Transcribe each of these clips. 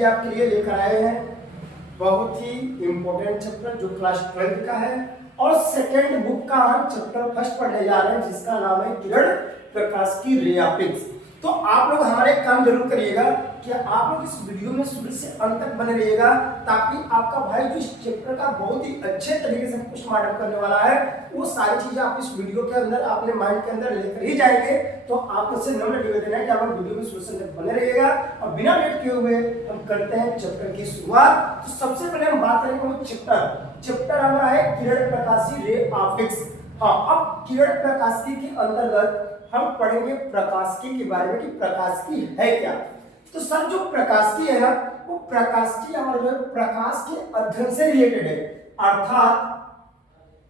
लिए आपके लिए लेकर आए हैं बहुत ही इम्पोर्टेंट चैप्टर जो क्लास 12 का है और सेकेंड बुक का हम चैप्टर फर्स्ट पढ़ने जा रहे हैं जिसका नाम है किरण प्रकाश की रे ऑप्टिक्स। तो आप लोग हमारे काम जरूर करिएगा कि आप लोग इस वीडियो में शुरू से अंत तक बने रहिएगा ताकि आपका भाई जो इस चैप्टर का बहुत ही अच्छे तरीके से पोस्टमार्टम करने वाला है वो सारी चीजें आप इस वीडियो के अंदर अपने माइंड के अंदर लेकर ही जाएंगे। तो आप मुझसे नम्र निवेदन है कि आप लोग वीडियो में शुरू से अंत तक बने रहिएगा और बिना लेट किए हुए हम करते हैं चैप्टर की शुरुआत। तो सबसे पहले हम बात करेंगे वो चैप्टर हमारा है किरण प्रकाशी रे ऑप्टिक्स। हाँ, अब किरण प्रकाशिकी के अंतर्गत हम पढ़ेंगे प्रकाशिकी के बारे में कि प्रकाशिकी है क्या। तो सर जो प्रकाशिकी है ना वो प्रकाशिकी हमारे जो प्रकाश के अध्ययन से रिलेटेड है, अर्थात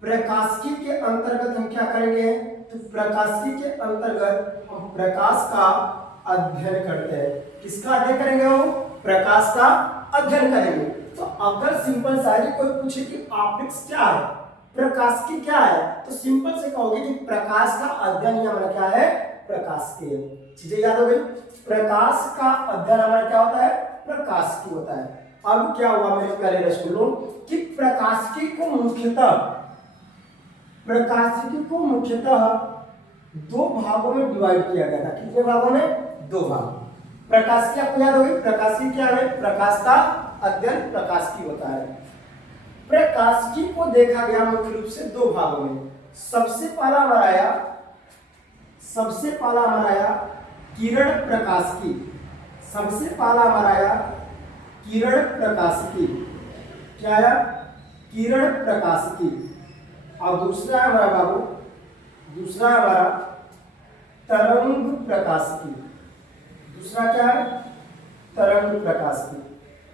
प्रकाशिकी के अंतर्गत हम क्या करेंगे तो प्रकाशिकी के अंतर्गत हम प्रकाश का अध्ययन करते हैं। किसका अध्ययन करेंगे वो प्रकाश का अध्ययन करेंगे। तो अगर सिंपल सारी कोई पूछे कि ऑप्टिक्स क्या है प्रकाशिकी क्या है तो सिंपल से कहोगे कि प्रकाश का अध्ययन ही हमारा क्या है प्रकाशिकी है। चीजें याद हो गई। प्रकाश का अध्ययन हमारा क्या होता है प्रकाशिकी होता है। अब क्या हुआ मेरे प्यारे रसगुल्लों कि प्रकाशिकी को मुख्यतः दो भागों में डिवाइड किया गया था। कितने भागों में दो भाग। प्रकाशिकी आपको याद होगी प्रकाशिकी क्या है प्रकाश का अध्ययन प्रकाशिकी होता है। प्रकाशिकी को देखा गया मुख्य रूप से दो भागों में। सबसे पहला हमारा आया किरण प्रकाशिकी। सबसे पहला हमारा आया किरण प्रकाशिकी। क्या आया किरण प्रकाशिकी। और दूसरा हमारा बाबू दूसरा हमारा तरंग प्रकाशिकी। दूसरा क्या है तरंग प्रकाशिकी।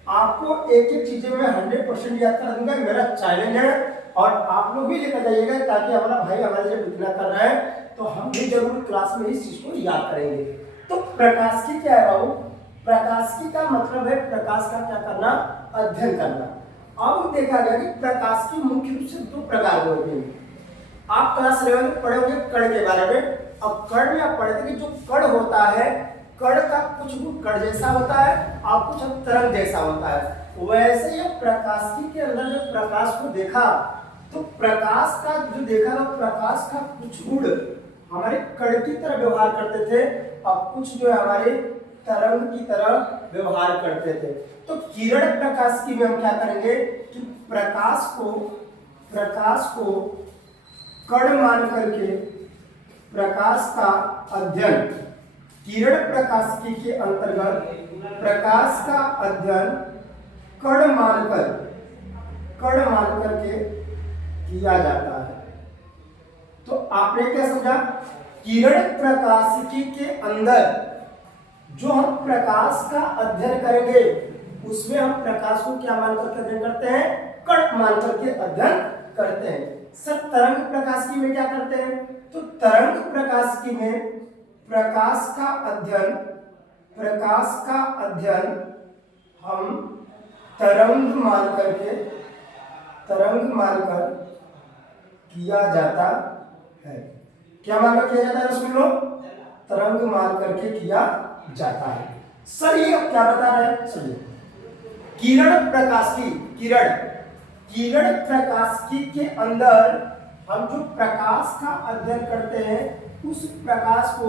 आपको एक एक चीजें में 100% याद कर दूंगा, मेरा चैलेंज है और आप लोग भी लेकर जाइएगा ताकि हमारा भाई हमारे लिए इतना कर रहा है तो हम भी जरूर क्लास में इस चीज को याद करेंगे। तो प्रकाशिकी क्या है बाबू प्रकाशिकी का मतलब है प्रकाश का क्या करना अध्ययन करना। अब देखा गया कि प्रकाश की मुख्य रूप से दो प्रकार होते हैं। आप क्लास 11 में पढ़े होंगे कण के बारे में। अब कण में आप पढ़े थे कि जो कण होता है कण का कुछ गुण कण जैसा होता है और कुछ तरंग जैसा होता है। वैसे ही प्रकाशिकी के अंदर जब प्रकाश को देखा तो प्रकाश का जो देखा तो प्रकाश का कुछ गुण हमारे कण की तरह व्यवहार करते थे और कुछ जो हमारे तरंग की तरह व्यवहार करते थे। तो किरण प्रकाशिकी में हम क्या करेंगे कि प्रकाश को कण मान करके प्रकाश का अध्ययन किरण प्रकाशिकी के अंतर्गत प्रकाश का अध्ययन कण मानकर के किया जाता है। तो आपने क्या समझा किरण प्रकाशिकी के अंदर जो हम प्रकाश का अध्ययन करेंगे उसमें हम प्रकाश को क्या मानकर के अध्ययन करते हैं कण मानकर के अध्ययन करते हैं। सर तरंग प्रकाशिकी में क्या करते हैं तो तरंग प्रकाशिकी में प्रकाश का अध्ययन हम तरंग मानकर किया जाता है। क्या मानकर किया जाता है रसगुल्लों तरंग मानकर के किया जाता है। सर ये क्या बता रहे हैं सुनिए किरण प्रकाशिकी के अंदर हम जो प्रकाश का अध्ययन करते हैं उस प्रकाश को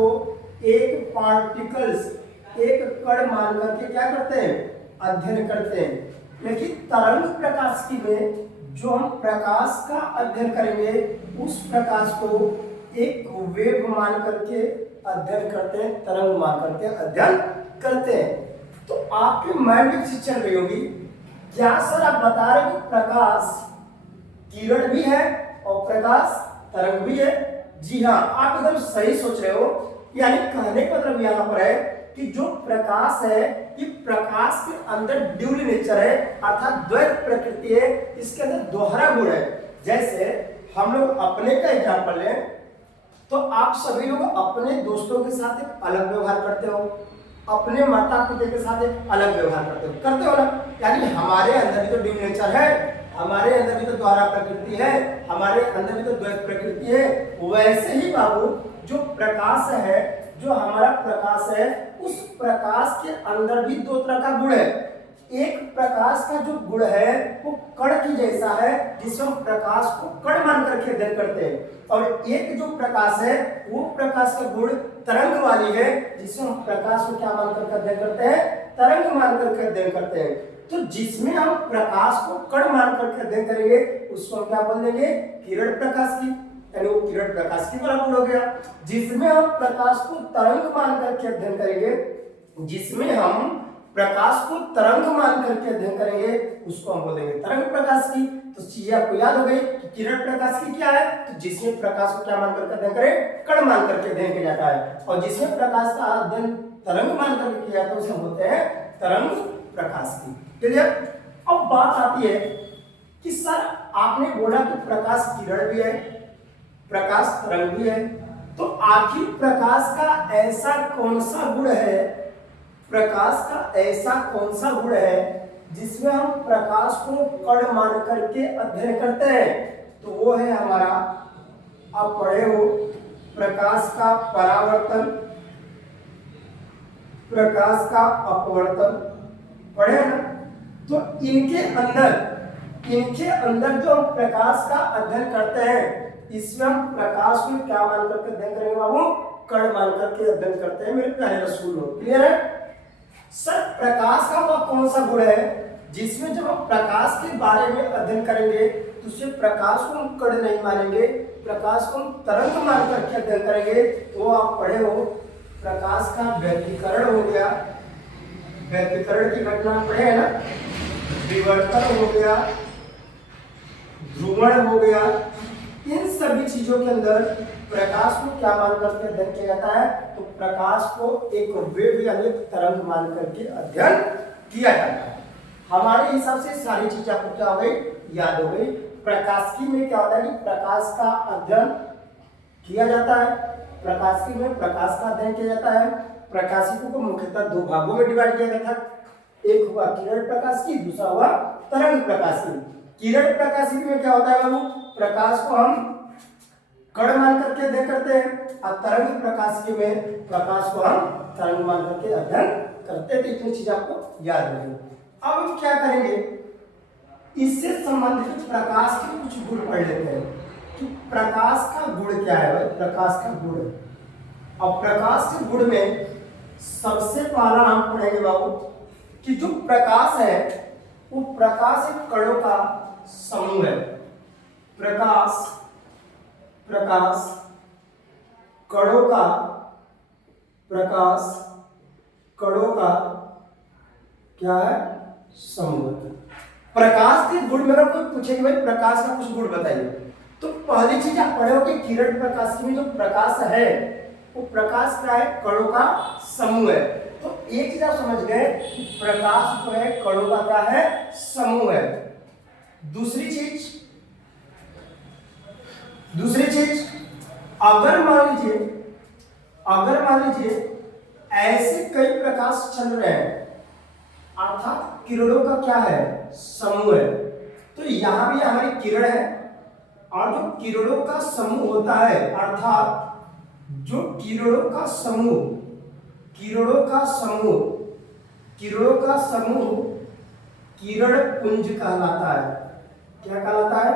एक कण मान करके क्या करते हैं अध्ययन करते हैं। लेकिन तरंग प्रकाशिकी में जो हम प्रकाश का अध्ययन करेंगे उस प्रकाश को एक वेव मान करके अध्ययन करते हैं तरंग मान करके अध्ययन करते हैं। तो आपके माइंड में चीज चल रही होगी क्या सर आप बता रहे कि प्रकाश किरण भी है और प्रकाश तरंग भी है। जी हाँ आप एकदम सही सोच रहे हो। यानी कहने का मतलब यहाँ पर है कि जो प्रकाश है ये प्रकाश के अंदर ड्यूल नेचर है अर्थात द्वैत प्रकृति है। इसके अंदर दोहरा गुण है। जैसे हम लोग अपने का एग्जाम्पल लें तो आप सभी लोग अपने दोस्तों के साथ एक अलग व्यवहार करते हो अपने माता पिता के साथ एक अलग व्यवहार करते हो ना। यानी हमारे अंदर भी तो ड्यूल नेचर है हमारे अंदर भी तो दोहरा प्रकृति है हमारे अंदर भी तो द्वैत प्रकृति है। वैसे ही बाबू जो प्रकाश है जो हमारा प्रकाश है उस प्रकाश के अंदर भी दो तरह का गुण है। एक प्रकाश का जो गुण है वो कण की जैसा है, जिसमें हम प्रकाश को कण मान करके अध्ययन करते हैं, और एक जो प्रकाश है वो प्रकाश का गुण तरंग वाली है, जिसमें हम प्रकाश को क्या मान करके अध्ययन करते हैं, तरंग मान करके अध्ययन करते हैं। तो जिसमें हम प्रकाश को कण मान करके अध्ययन करेंगे उसको हम क्या बोल देंगे, किरण प्रकाश की, यानी वो किरण प्रकाश की बराबर हो गया। जिसमें हम प्रकाश को तरंग मान करके अध्ययन करेंगे, जिसमें हम प्रकाश को तरंग मान करके अध्ययन करेंगे उसको हम बोलेंगे तरंग प्रकाश की। तो चीजें आपको याद हो गई कि किरण प्रकाश की क्या है, तो जिसमें प्रकाश को क्या मान करके अध्ययन करें, कण मान करके अध्ययन किया जाता है, और जिसमें प्रकाश का अध्ययन तरंग मान करके किया जाता है उसे बोलते हैं तरंग प्रकाश की। क्लियर। अब बात आती है कि सर आपने बोला कि प्रकाश किरण भी है, प्रकाश तरंग भी है, तो आखिर प्रकाश का ऐसा कौन सा गुण है, प्रकाश का ऐसा कौन सा गुण है जिसमें हम प्रकाश को कण मान करके अध्ययन करते हैं, तो वो है हमारा, आप पढ़े हो, प्रकाश का परावर्तन, प्रकाश का अपवर्तन, पढ़े ना। तो इनके अंदर जो हम प्रकाश का अध्ययन करते हैं इसमें हम प्रकाश को क्या मान करके अध्ययन करेंगे बाबू, कण मान करके अध्ययन करते हैं मेरे प्यारे रसूल लोग। क्लियर है। सर प्रकाश का वह कौन सा गुण है जिसमें जब हम प्रकाश के बारे में अध्ययन करेंगे तो उसे प्रकाश को हम कण नहीं मानेंगे, प्रकाश को हम तरंग मान करके अध्ययन करेंगे। तो आप पढ़े हो, प्रकाश का व्यतिकरण हो गया, व्यतिकरण की घटना पढ़े है ना, विवर्तन हो गया, ध्रुवण हो गया, इन सभी चीजों के अंदर प्रकाश को क्या मान करके अध्ययन किया जाता है, तो प्रकाश को एक वेव यानी तरंग मान करके अध्ययन किया जाता है। हमारे हिसाब से सारी चीजें आपको क्या हो गई, याद हो गई। प्रकाशिकी में क्या होता है कि प्रकाश का अध्ययन किया जाता है, प्रकाशिकी में प्रकाश का अध्ययन किया जाता है। प्रकाशिकी को मुख्यतः दो भागों में डिवाइड किया गया था, एक हुआ किरण प्रकाशिकी, दूसरा हुआ तरंग प्रकाशिकी। किरण प्रकाशिकी में क्या होता है बाबू, प्रकाश को हम कण मान करके अध्ययन करते हैं, और तरंग प्रकाशिकी में प्रकाश को हम तरंग मान करके अध्ययन करते हैं। तो इतनी चीज आपको याद रखेंगे। अब हम क्या करेंगे, इससे संबंधित प्रकाश के कुछ गुण पढ़ लेते हैं कि प्रकाश का गुण क्या है भाई, प्रकाश का गुण। और प्रकाश के गुण में सबसे पहला हम पढ़ेंगे बाबू कि जो प्रकाश है वो प्रकाश एक कणों का समूह है। प्रकाश कणों का, प्रकाश कणों का क्या है, समूह। प्रकाश के गुण में अगर कोई पूछेगा भाई प्रकाश का कुछ गुण बताइए, तो पहली चीज आप पढ़े हो कि किरण प्रकाश में जो प्रकाश है वो प्रकाश क्या है, कणों का समूह है। तो एक चीज आप समझ गए कि प्रकाश जो है कणों का क्या है, समूह है। दूसरी चीज अगर मान लीजिए ऐसे कई प्रकाश चल रहे हैं, अर्थात किरणों का क्या है, समूह है। तो यहां भी हमारी किरण है, और जो किरणों का समूह होता है, अर्थात जो किरणों का समूह किरण पुंज कहलाता है। क्या कहलाता है,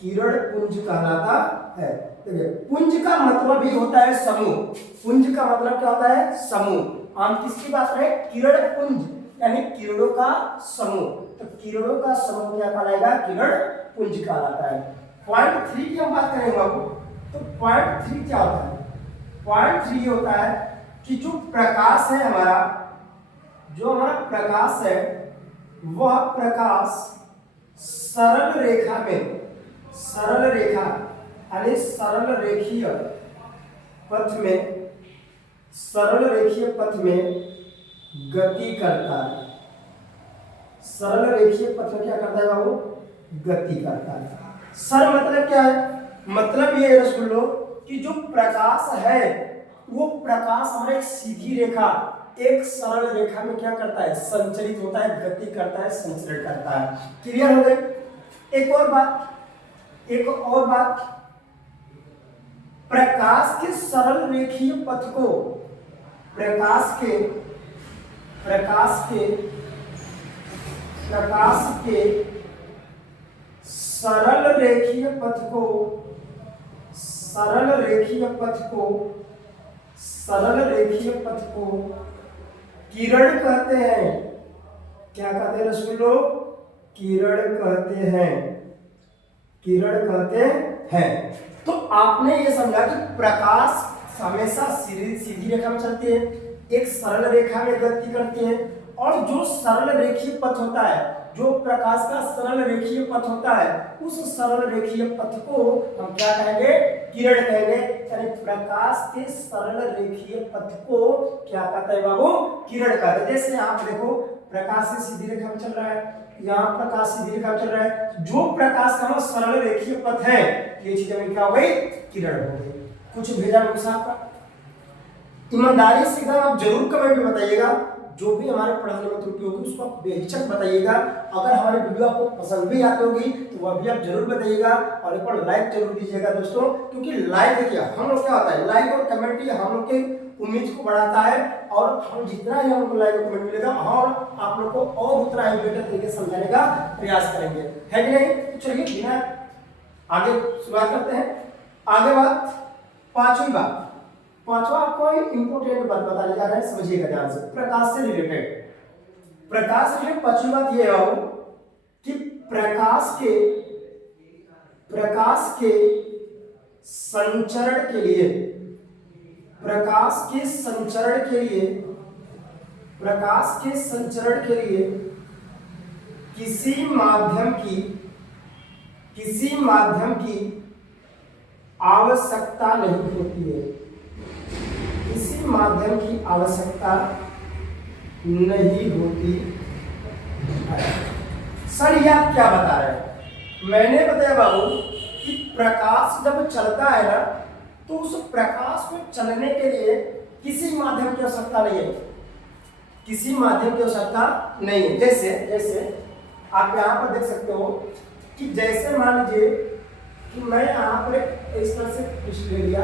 किरण पुंज कहलाता है। देखिए पुंज का मतलब ही होता है समूह, पुंज का मतलब क्या होता है, समूह। हम किसकी बात करें, किरण पुंज यानी किरणों का समूह। तो किरणों का समूह क्या कहलाएगा, किरण पुंज कहलाता है। पॉइंट 3 की हम बात करेंगे बाबू, तो पॉइंट 3 क्या होता है, पॉइंट 3 होता है कि जो प्रकाश है हमारा, जो हमारा प्रकाश है वह प्रकाश सरल रेखा में, सरल रेखा यानी सरल रेखीय पथ में गति करता है। सरल रेखीय पथ में क्या करता है बाबू, गति करता है। सर मतलब क्या है, मतलब ये है रसूलो कि जो प्रकाश है वो प्रकाश हमारे सीधी रेखा, एक सरल रेखा में क्या करता है, संचरित होता है, गति करता है, संचरण करता है। क्लियर हो गए। एक और बात, प्रकाश के सरल रेखीय पथ को, प्रकाश के प्रकाश के सरल रेखीय पथ को सरल रेखीय पथ को किरण कहते हैं। क्या कहते हैं रसगुल्लो? किरण कहते हैं, किरण कहते हैं। तो आपने ये समझा कि प्रकाश हमेशा सीधी रेखा में चलती है, एक सरल रेखा में गति करती है, और जो सरल रेखीय पथ होता है, जो प्रकाश का सरल रेखीय पथ होता है, उस सरल रेखीय पथ को हम क्या कहेंगे? किरण कहेंगे। यानी प्रकाश के सरल रेखीय पथ को क्या कहते हैं बाबू? किरण कहते हैं। जैसे यहाँ पे देखो, प्रकाश से सीधी रेखा में चल रहा है, यहाँ प्रकाश सीधी रेखा में चल रहा है, जो प्रकाश का सरल रेखीय पथ है, ये चीज हमें क्या हो गई? किरण हो गई। कुछ भेजा मुझसे आपका? ईमानदारी से एकदम आप जरूर कमेंट में बताइएगा, जो भी हमारे पढ़ाने में त्रुटि होगी उसको आप बेहिचक बताइएगा। अगर हमारी वीडियो आपको पसंद भी आती होगी तो वह भी आप जरूर बताइएगा, और एक बार लाइक जरूर दीजिएगा दोस्तों, क्योंकि लाइक देखिए हम लोग क्या होता है, लाइक और कमेंट ही हम लोग के उम्मीद को बढ़ाता है, और हम जितना ही हमको लाइक और कमेंट मिलेगा और आप लोग को और उतना ही बेटर तरीके से समझाने का प्रयास करेंगे, है कि नहीं? तो चलिए बिना आगे शुरुआत करते हैं। आगे बात, पांचवा आपको इंपोर्टेंट बात बताने जा रहे हैं, समझिएगा ध्यान से। प्रकाश से रिलेटेड पांचवी बात ये है कि प्रकाश के संचरण के लिए किसी माध्यम की आवश्यकता नहीं होती है। किसी माध्यम की आवश्यकता नहीं होती है। सर ये आप क्या बता रहे हैं? मैंने बताया बाबू कि प्रकाश जब चलता है ना, तो उस प्रकाश को चलने के लिए किसी माध्यम की आवश्यकता नहीं है, किसी माध्यम की आवश्यकता नहीं है। जैसे आप यहाँ पर देख सकते हो कि जैसे मान लीजिए कि मैं यहाँ पर इस तरह से पृष्ठ ले लिया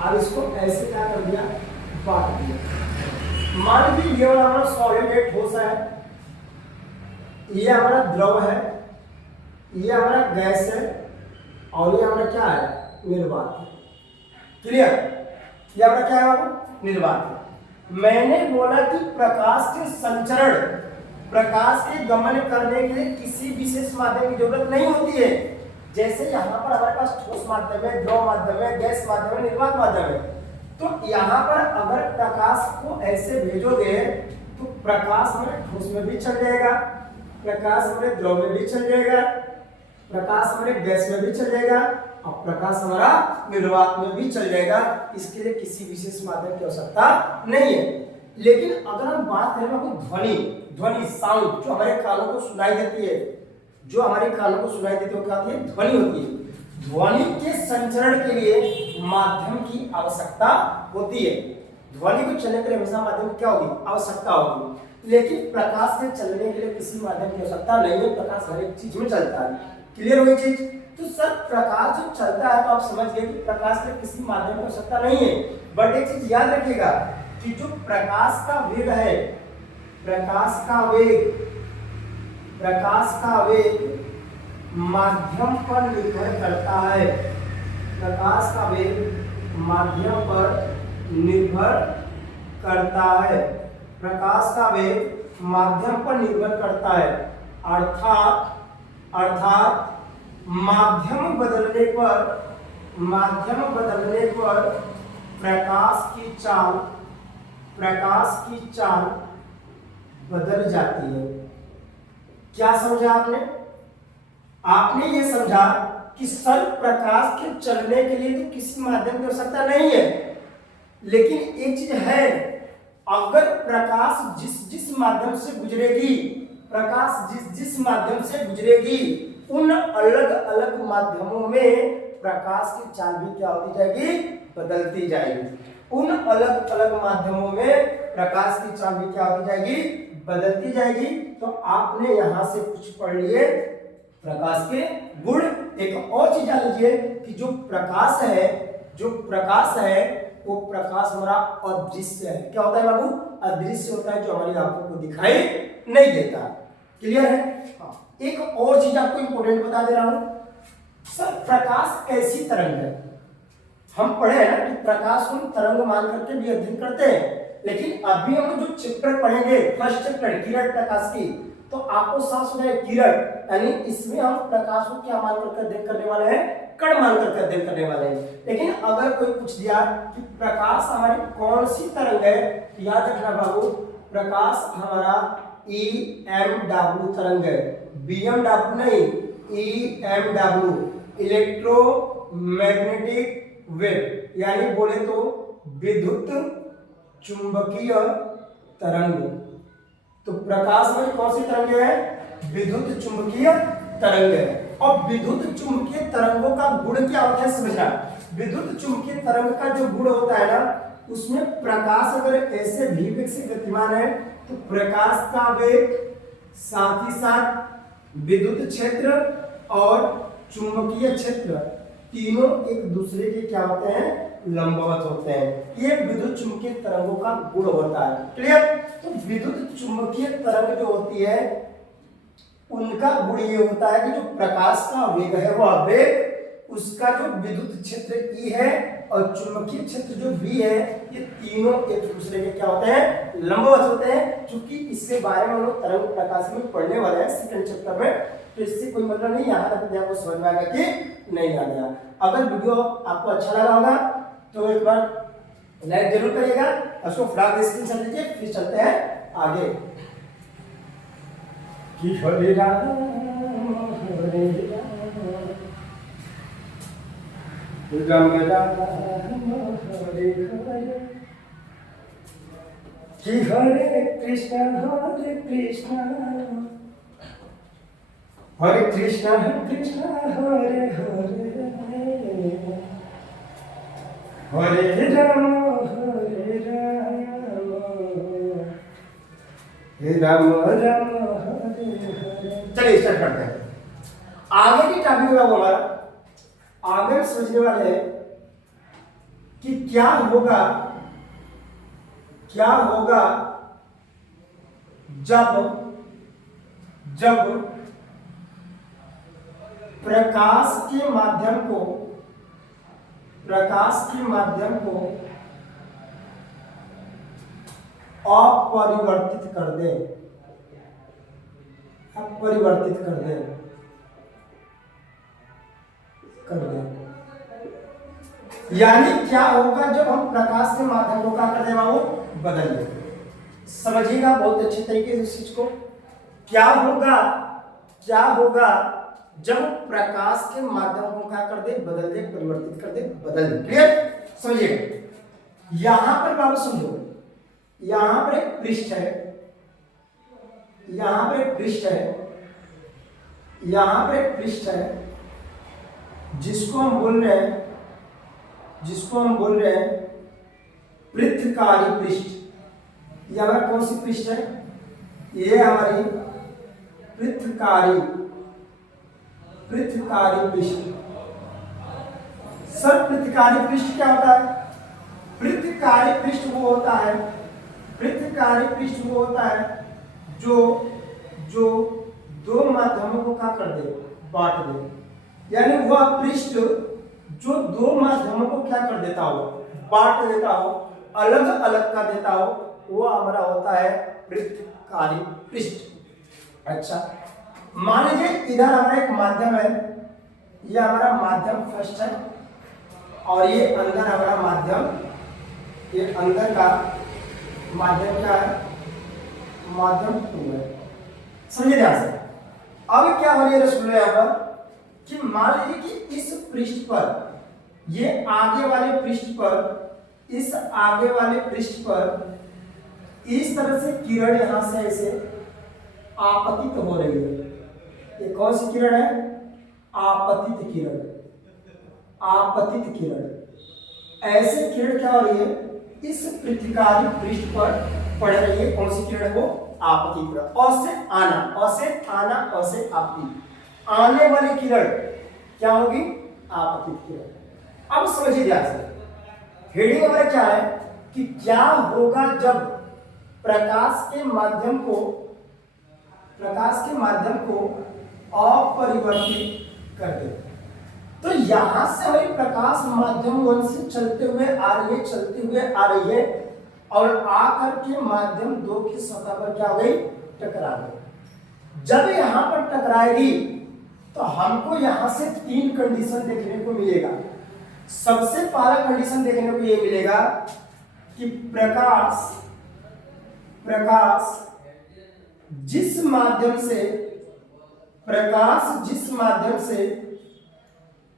और इसको ऐसे क्या कर दिया, बांट दिया। मान लीजिए ये वाला हमारा सॉलिड है, ठोस है, ये हमारा द्रव है, ये हमारा गैस है, और ये हमारा क्या है, निर्वात है। क्लियर? ये हमारा क्या है बाबू? निर्वात है। मैंने बोला कि प्रकाश के संचरण, प्रकाश के गमन करने के लिए किसी विशेष माध्यम की जरूरत नहीं होती है। जैसे यहाँ पर हमारे पास ठोस माध्यम है, द्रव माध्यम है, गैस माध्यम है, निर्वात माध्यम है, तो यहाँ पर अगर प्रकाश को ऐसे भेजोगे तो प्रकाश हमारे ठोस में भी चल जाएगा, प्रकाश हमारे द्रव में भी चल जाएगा, प्रकाश हमारे गैस में भी चल जाएगा, और प्रकाश हमारा निर्वात में भी चल जाएगा। इसके लिए किसी विशेष माध्यम की आवश्यकता नहीं है। लेकिन अगर हम बात करें ध्वनि साउंड, जो हमारे कानों को सुनाई देती है, जो हमारे कानों को सुनाई देती है, क्या होती है? ध्वनि होती है। ध्वनि के संचरण के लिए माध्यम की आवश्यकता होती है। ध्वनि को चलने के लिए हमेशा माध्यम की क्या होगी? आवश्यकता होगी। लेकिन प्रकाश के चलने के लिए किसी माध्यम की आवश्यकता नहीं है, प्रकाश हर एक चीज में चलता है। क्लियर हुई चीज? तो सर प्रकाश जब चलता है तो आप समझ गए कि प्रकाश के किसी माध्यम की आवश्यकता नहीं है। बट एक चीज याद रखिएगा कि जो प्रकाश का वेग है, प्रकाश का वेग माध्यम पर निर्भर करता है। प्रकाश का वेग माध्यम पर निर्भर करता है। प्रकाश का वेग माध्यम पर निर्भर करता है। अर्थात माध्यम बदलने पर प्रकाश की चाल बदल जाती है। क्या समझा आपने? आपने ये समझा कि सर प्रकाश के चलने के लिए तो किसी माध्यम की आवश्यकता नहीं है, लेकिन एक चीज है, अगर प्रकाश जिस माध्यम से गुजरेगी, प्रकाश जिस माध्यम से गुजरेगी, उन अलग अलग माध्यमों में प्रकाश की चाल भी क्या होती जाएगी? बदलती जाएगी। उन अलग अलग माध्यमों में प्रकाश की चाल भी क्या होती जाएगी? बदलती जाएगी। तो आपने यहां से कुछ पढ़ लिए प्रकाश के गुण। एक और चीज जान लीजिए कि जो प्रकाश है वो प्रकाश हमारा अदृश्य है। क्या होता है बाबू? अदृश्य होता है, जो हमारी आंखों को दिखाई नहीं देता। क्लियर है? हाँ, एक और चीज आपको इंपॉर्टेंट बता दे रहा हूं सर, प्रकाश कैसी तरंग है? हम पढ़े हैं ना कि प्रकाश को तरंग मान करके भी अध्ययन करते हैं, लेकिन अभी हम जो चैप्टर पढ़ेंगे फर्स्ट चैप्टर किरण प्रकाश की, तो आपको साफ सुना है किरण, यानी इसमें हम प्रकाश को क्या मान करके अध्ययन करने वाले हैं? कण मान करके अध्ययन करने वाले हैं। लेकिन अगर कोई पूछ दिया कि प्रकाश हमारी कौन सी तरंग है, याद रखना बाबू, प्रकाश हमारा EMW तरंग है, BMW नहीं, EMW, इलेक्ट्रोमैग्नेटिक वेव, यानी बोले तो विद्युत चुंबकीय तरंग। तो प्रकाश में कौन सी तरंग है? विद्युत चुंबकीय तरंग है। और विद्युत चुंबकीय तरंगों का गुण क्या होता है समझना। विद्युत चुंबकीय तरंग का जो गुण होता है ना, उसमें प्रकाश अगर ऐसे भी वेग से गतिमान है तो प्रकाश का वेग साथ ही साथ विद्युत क्षेत्र और चुंबकीय क्षेत्र तीनों एक दूसरे के क्या होते हैं? लंबवत होते हैं। ये विद्युत चुंबकीय तरंगों का गुण होता है। क्लियर? तो विद्युत चुंबकीय तरंग जो होती है उनका गुण ये होता है कि जो प्रकाश का वेग है वह वेग, उसका जो विद्युत क्षेत्र E है और चुंबकीय क्षेत्र जो B है, ये तीनों एक दूसरे के क्या होते हैं? लंबवत होते हैं। क्योंकि इसके बारे में हम लोग तरंग प्रकाश में पढ़ने वाले हैं सेकंड चैप्टर में, तो इससे कोई मतलब नहीं यहाँ तक आपको समझ में आ गया कि नहीं आ गया। अगर वीडियो आपको अच्छा लगा होगा तो एक बार लाइक जरूर करिएगा, उसको फ्लैग स्क्रीनशॉट लीजिए, फिर चलते हैं आगे। कि हरे राम हरे राम राम राम हरे हरे, कि हरे कृष्ण हरे कृष्ण कृष्ण हरे हरे, हरे राम राम राम हरे हरे। चलिए स्टार्ट करते हैं। आगे की टॉपिक में हमारा आगे सोचने वाले हैं कि क्या होगा जब प्रकाश के माध्यम को अपरिवर्तित कर दे, यानी क्या होगा जब हम प्रकाश के माध्यम को क्या कर दे बाबू? बदल दे। समझिएगा बहुत अच्छे तरीके से इस चीज को। क्या होगा जब प्रकाश के माध्यम को क्या कर दे? बदल दे, परिवर्तित कर दे, बदल दे। क्लियर? समझिएगा। यहां पर बाबू समझो, यहां पर एक पृष्ठ है, यहां पर एक पृष्ठ है जिसको हम बोल रहे हैं पृथ्वीकारी पृष्ठ। यह हमारा कौन सी पृष्ठ है? ये हमारी पृथ्वीकारी पृष्ठ। सर पृथ्वीकारी पृष्ठ क्या होता है? पृथ्वीकारी पृष्ठ वो होता है जो दो माध्यमों को क्या कर दे? बांट दे। यानी वह पृष्ठ जो दो माध्यमों को क्या कर देता हो? बांट देता हो, अलग अलग का देता हो, वो हमारा होता है पृथ्वीकारी पृष्ठ। अच्छा, मान लीजिए इधर हमारा एक माध्यम है, यह हमारा माध्यम फर्स्ट है और ये अंदर हमारा माध्यम, ये अंदर का माध्यम क्या है? माध्यम 2 है। समझिए ध्यान से। अब क्या हो रही है रसूल यहाँ पर कि मान लीजिए कि इस पृष्ठ पर, ये आगे वाले पृष्ठ पर इस तरह से किरण यहां से ऐसे आपतित हो रही है। ये कौन सी किरण है? आपतित किरण। ऐसे किरण क्या हो रही है? इस पृथ्वीकारी पृष्ठ पर पड़ रही है। कौन सी किरण है वो? आपतित किरण। अ से आना, अ से आपतित, आने वाली किरण क्या होगी? आपतित किरण। अब समझिए ध्यान से, हेडिंग हमारा क्या है कि क्या होगा जब प्रकाश के माध्यम को प्रकाश के माध्यम को अपरिवर्तित कर दे। तो यहां से हमारी प्रकाश माध्यम 1 से चलते हुए आ रही है, चलते हुए आ रही है, और आकर के माध्यम 2 की सतह पर क्या हो गई, टकरा गई। जब यहां पर टकराएगी तो हमको यहां से 3 कंडीशन देखने को मिलेगा। सबसे पहला कंडीशन देखने को ये मिलेगा कि प्रकाश जिस माध्यम से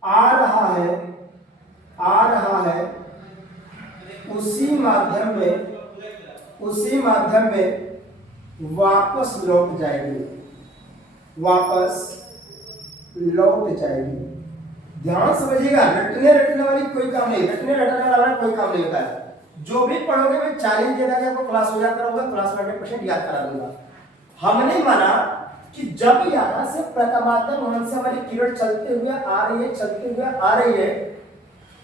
आ रहा है उसी माध्यम में वापस लौट जाएगी। ध्यान समझिएगा, रटने वाली कोई काम नहीं, रटने वाला कोई काम नहीं होता है। जो भी पढ़ोगे मैं चैलेंज दे रहा आपको, क्लास हो याद कराऊंगा, क्लास में 100% याद करा दूंगा। हमने माना कि जब यहां से प्रकामात्मक मान से हमारी किरण चलते हुए आ रही है,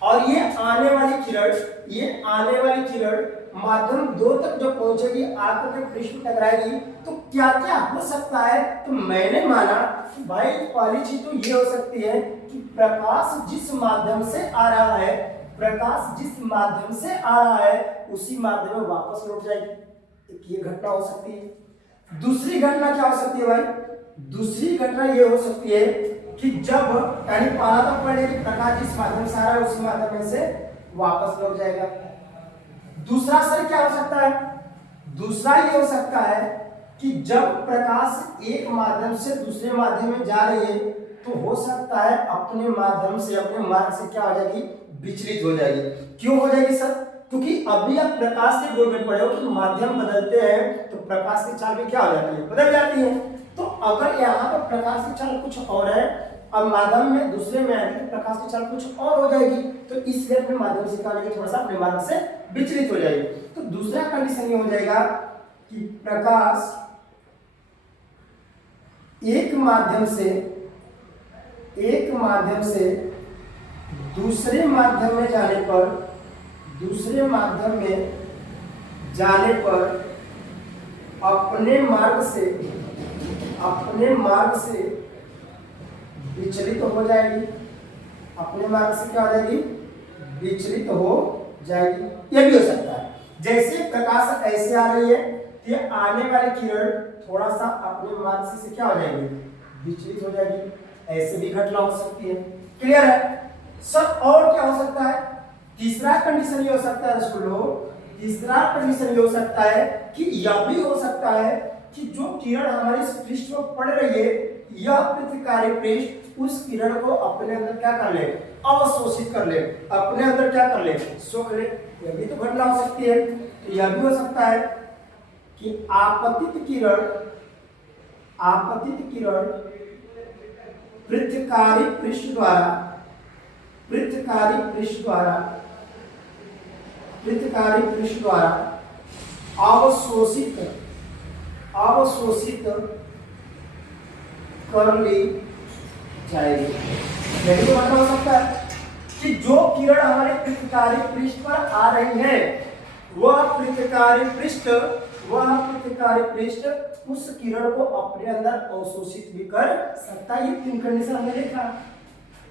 और ये आने वाली किरण माध्यम 2 तक जो पहुंचेगी, आकर के पृष्ठ में टकराएगी, तो क्या क्या हो सकता है। तो मैंने माना कि भाई पहली चीज तो ये हो सकती है कि प्रकाश जिस माध्यम से आ रहा है उसी माध्यम में वापस लौट जाएगी। ये घटना हो सकती है। दूसरी घटना क्या हो सकती है भाई, दूसरी घटना ये हो सकती है कि जब यानी पहला तो पढ़े कि प्रकाश जिस माध्यम से आ रहा है उसी माध्यम में से वापस लौट जाएगा। दूसरा सर क्या हो सकता है, दूसरा ये हो सकता है कि जब प्रकाश एक माध्यम से दूसरे माध्यम में जा रही है तो हो सकता है अपने माध्यम से, अपने मार्ग से क्या हो जाएगी, विचलित हो जाएगी। क्यों हो जाएगी सर, क्योंकि अभी आप प्रकाश के गुण में पढ़े हो कि माध्यम बदलते हैं तो प्रकाश की चाल भी क्या हो जाती है, बदल जाती है। तो अगर यहाँ पर प्रकाश की चाल कुछ और है, अब माध्यम में दूसरे में आएगी तो प्रकाश की चाल कुछ और हो जाएगी, तो इसलिए अपने माध्यम से क्या हो जाएगी, थोड़ा सा अपने मार्ग से विचलित हो जाएगी। तो दूसरा कंडीशन ये हो जाएगा कि प्रकाश एक माध्यम से दूसरे माध्यम में जाने पर अपने मार्ग से विचलित हो जाएगी। अपने मार्ग से क्या हो जाएगी, विचलित हो जाएगी। यह भी हो सकता है जैसे प्रकाश ऐसे आ रही है तो ये आने वाली किरण थोड़ा सा अपने मार्ग से क्या हो जाएगी, विचलित हो जाएगी। ऐसे भी घटना हो सकती है। क्लियर है सर। और क्या हो सकता है, तीसरा कंडीशन ये हो सकता है कि यह भी हो सकता है कि जो किरण हमारे इस पृष्ठ पर पड़ रही है, यह पृथ्वीकारी पृष्ठ उस किरण को अपने अंदर क्या कर ले, अवशोषित कर ले, अपने अंदर क्या कर ले, सोख ले। यह भी तो घटना हो सकती है। तो यह भी हो सकता है कि आपतित किरण पृथ्वीकारी पृष्ठ द्वारा अवशोषित कर ली जाएगी। यही तो मतलब हो सकता है कि जो किरण हमारे पृथ्वीकारी पृष्ठ पर आ रही है वह पृथ्वीकारी पृष्ठ उस किरण को अपने अंदर अवशोषित भी कर सकता है। ये 3 कंडीशन हमने देखा।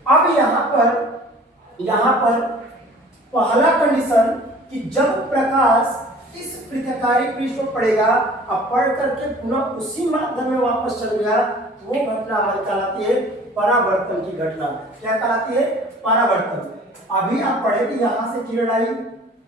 अब यहाँ पर पहला कंडीशन कि जब प्रकाश इस पृथ्वीकारी पृष्ठ पर पड़ेगा, अब पढ़ करके पुनः उसी माध्यम में वापस चल गया, वो घटना हमारी कहलाती है परावर्तन की घटना। क्या कहलाती है, परावर्तन। अभी आप पढ़े कि यहाँ से किरण आई,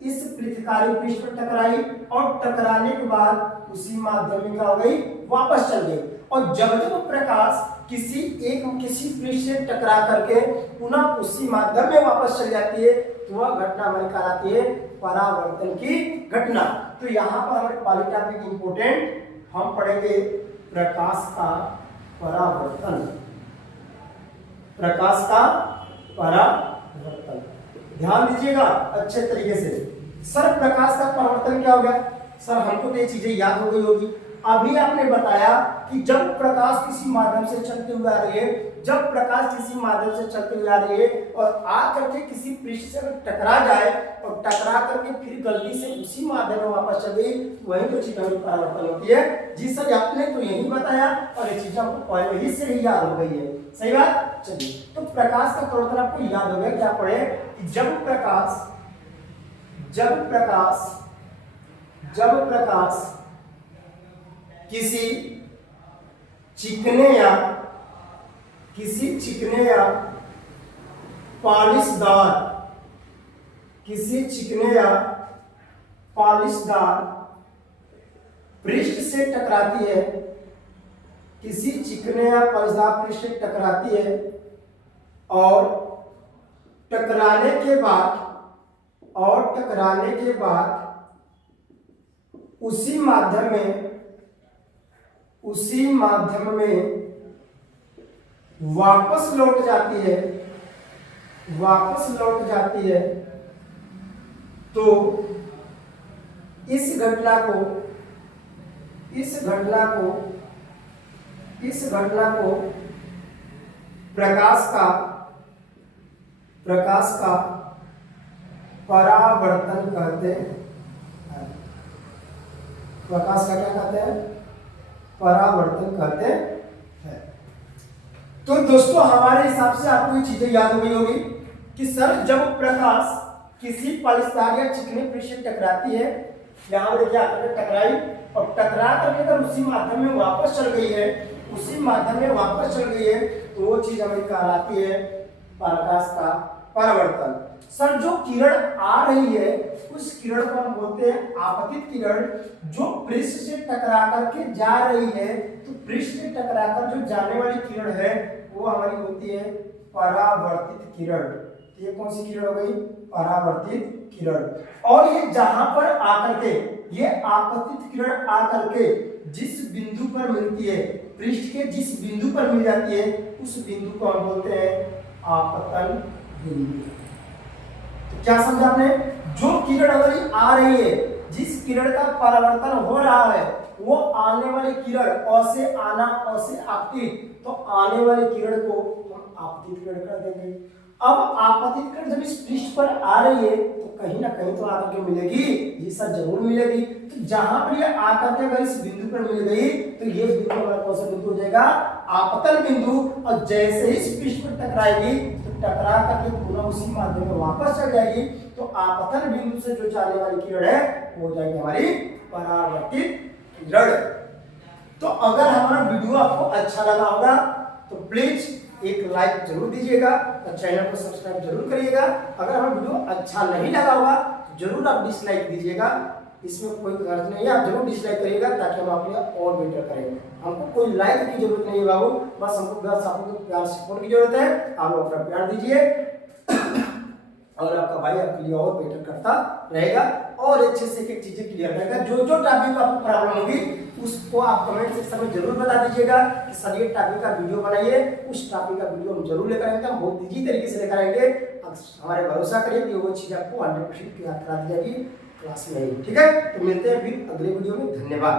इस पृथ्वीकारी पृष्ठ पर टकराई, और टकराने के बाद उसी माध्यम में क्या हो गई, वापस चल गई। और जब प्रकाश किसी पृष्ठ से टकरा करके पुनः उसी माध्यम में वापस चल जाती है तो वह घटना हमारी कहलाती है परावर्तन की घटना। तो यहाँ पर हमारे पहले टॉपिक इंपोर्टेंट हम पढ़ेंगे प्रकाश का परावर्तन। ध्यान दीजिएगा अच्छे तरीके से। सर प्रकाश का परावर्तन क्या हो गया, सर हमको तो ये चीजें याद हो गई होगी। अभी आपने बताया कि जब प्रकाश किसी माध्यम से चलते हुए आ रही है, जब प्रकाश किसी माध्यम से चलते हुए आ रही है और आ करके किसी पृष्ठ से अगर टकरा जाए और टकरा करके फिर गलती से उसी माध्यम में वापस चल गई, वही तो चीज हमारी परावर्तन होती है। जी सर, आपने तो यही बताया और ये चीज आपको पहले ही से ही याद हो गई है, सही बात। चलिए, तो प्रकाश का प्रवर्तन आपको याद हो गया, क्या पढ़े कि जब प्रकाश किसी चिकने या पॉलिशदार पृष्ठ से टकराती है, किसी चिकने या पॉलिशदार पृष्ठ से टकराती है और टकराने के बाद उसी माध्यम में वापस लौट जाती है, तो इस घटना को प्रकाश का परावर्तन कहते हैं। प्रकाश का क्या कहते हैं? परावर्तन कहते हैं। तो दोस्तों, हमारे हिसाब से आपको ये चीजें याद हो गई होगी कि सर जब प्रकाश किसी पॉलिशदार या चिकने पृष्ठ से टकराती है, यहाँ पर देखिए आकर टकराई और टकरा करके अगर उसी माध्यम में वापस चल गई है, तो वो चीज हमें कहलाती है प्रकाश का परावर्तन। सर जो किरण आ रही है उस किरण को हम बोलते हैं आपतित किरण। जो पृष्ठ से टकरा करके जा रही है, तो पृष्ठ से टकरा कर जो जाने वाली किरण है वो हमारी होती है परावर्तित किरण। ये कौन सी किरण हो गई? परावर्तित किरण। और ये जहां पर आकर के, ये आपतित किरण आकर के जिस बिंदु पर मिलती है, पृष्ठ के जिस बिंदु पर मिल जाती है, उस बिंदु को हम बोलते हैं आपतन बिंदु। तो क्या समझा आपने? जो किरण अगर आ रही है, जिस किरण का परावर्तन हो रहा है, वो आने वाली किरण अ से आना, अ से आपतित, तो आने वाली किरण को हम आपतित किरण कर देंगे। अब आपतित किरण जब इस पृष्ठ पर आ रही है, तो कहीं ना कहीं तो आकर के मिलेगी, ये सर जरूर मिलेगी। तो जहां पर ये आकर के अगर इस बिंदु पर मिल गई, तो ये बिंदु हमारा कौन सा बिंदु हो जाएगा? आपतन बिंदु। और जैसे ही इस पृष्ठ पर टकराएगी, तो टकरा करके पुनः उसी माध्यम में वापस चल जाएगी, तो आपतन बिंदु से जो जाने वाली किरण है वो हो जाएगी हमारी परावर्तित किरण। तो अगर हमारा वीडियो आपको अच्छा लगा होगा तो प्लीज एक लाइक जरूर दीजिएगा और चैनल को सब्सक्राइब जरूर करिएगा। अगर हमारा वीडियो अच्छा नहीं लगा होगा तो जरूर आप डिसलाइक दीजिएगा, इसमें कोई गर्ज नहीं है, आप जरूर डिसलाइक करिएगा ताकि हम आपके लिए और बेटर करेंगे। हमको कोई लाइक की जरूरत नहीं है बाबू, बस हमको बस आपको प्यार सपोर्ट की जरूरत है। आप अपना प्यार दीजिए और आपका भाई आपके लिए और बेटर करता रहेगा और अच्छे से एक चीजें क्लियर रहेगा। जो टॉपिक आपको प्रॉब्लम होगी उसको आप कमेंट सेक्शन में जरूर बता दीजिएगा कि सर ये टॉपिक का वीडियो बनाइए। उस टॉपिक का वीडियो हम जरूर लेकर आएंगे, हम बहुत इजी तरीके से लेकर आएंगे। हमारे भरोसा करिए कि वो चीज आपको 100% क्लियर करा दी जाएगी क्लास में ही। ठीक है, तो मिलते हैं फिर अगले वीडियो में। धन्यवाद।